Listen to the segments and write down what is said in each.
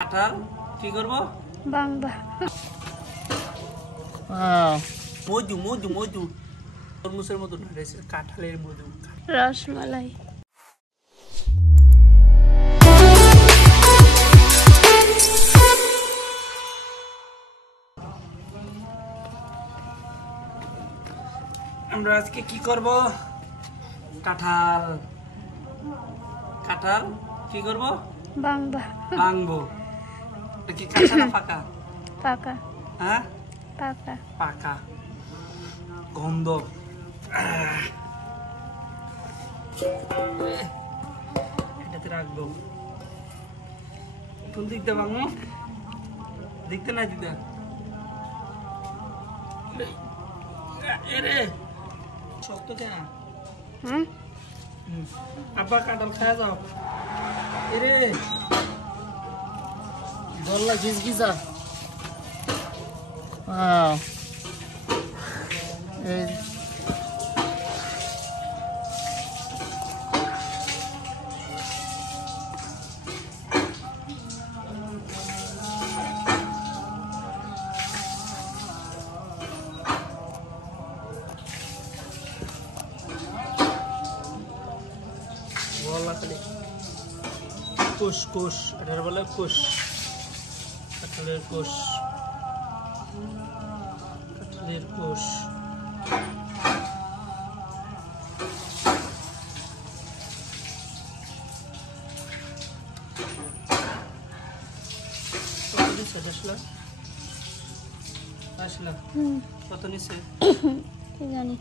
কাঁঠাল কি করব? বাংবা। মধু মধু মধু তরমুজের মতো রয়েছে, কাঁঠালের মধু। রসমালাই। আমরা আজকে কি করব? কাঁঠাল। কাঁঠাল কি করব? বাংবা। ভাঙবো। এটা কি কাঁচা না পাকা? পাকা। হ্যাঁ, পাকা। পাকা। গন্ধ। এটাতে রাখবো। কোন দিক দিয়ে ভাঙবো? দেখতে না দিদা? এরে শক্ত কেন? আব্বা কাঁঠাল খাওয়া যাও। এরে গল্লা ঘিসঘিসা। কুশ কুশ, এটার বলে কুশ। কাঁঠালের কুশ, কাঁঠালের কুশ। কত নিচ্ছে আসলে? আসলে কত নিচ্ছে? কি জানি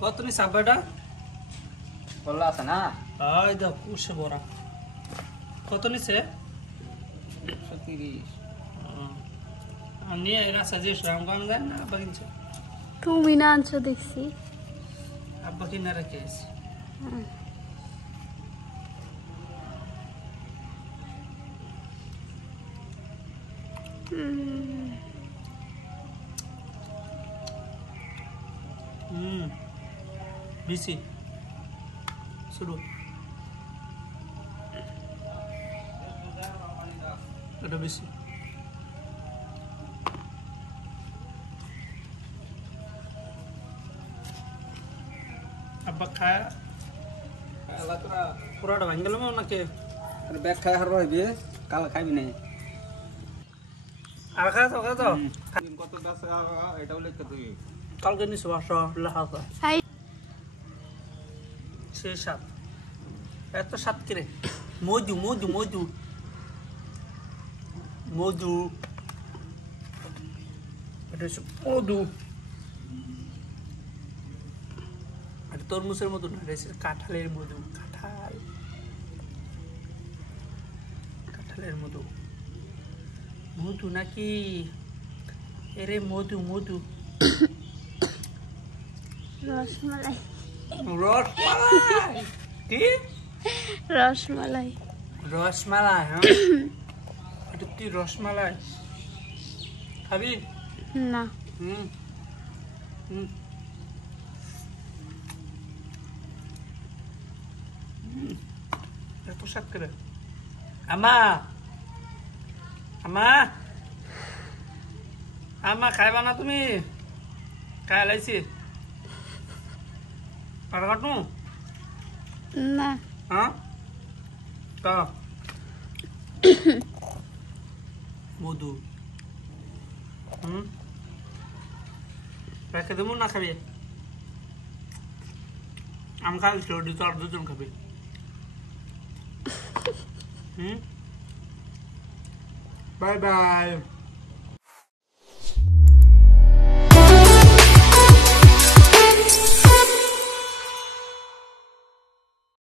কত নিচ্ছে আব্বাটা? বললা আছে না? এই দাও কুশে বড়া। কত নিচ্ছে? 130। নিয়ে এরা সাজেশ রামগান দেন না আব্বা কিনছে? তুমি না আনছো দেখছি। আব্বা কিনে রেখে এসে। বিসি শুরু। এটা বেশি। আব্বা খায় পুরাটা ভাঙ গেল নাকি? আরে ব্যাগ খাই হারবা হইবে, কাল খাইবি না। আর খায় তো কত টাকা এটাও লিখতে তুই। কালকে নিছো আসো লেখা আছে হাই সেই সাত। এত সাত কিরে? মধু মধু মধু মধু। এটা হচ্ছে মধু। আর তরমুজের মতো রয়েছে, কাঁঠালের মধু। কাঁঠাল, কাঁঠালের মধু। মধু নাকি? এরে মধু মধু। রসমালাই। রসমালাই। কি? রসমালাই। রসমালাই। হ্যাঁ, এটা কি রসমালাই? খাবি? না। হুম হুম। এত শাক করে। আমা আমা আমা খাইবা না তুমি? খাই লাইছি আর কাটু না। হ্যাঁ তা মধু। রেখে দেবো না খাবি? আম খাইছিল দিতে আর দুজন খাবি। Bye bye.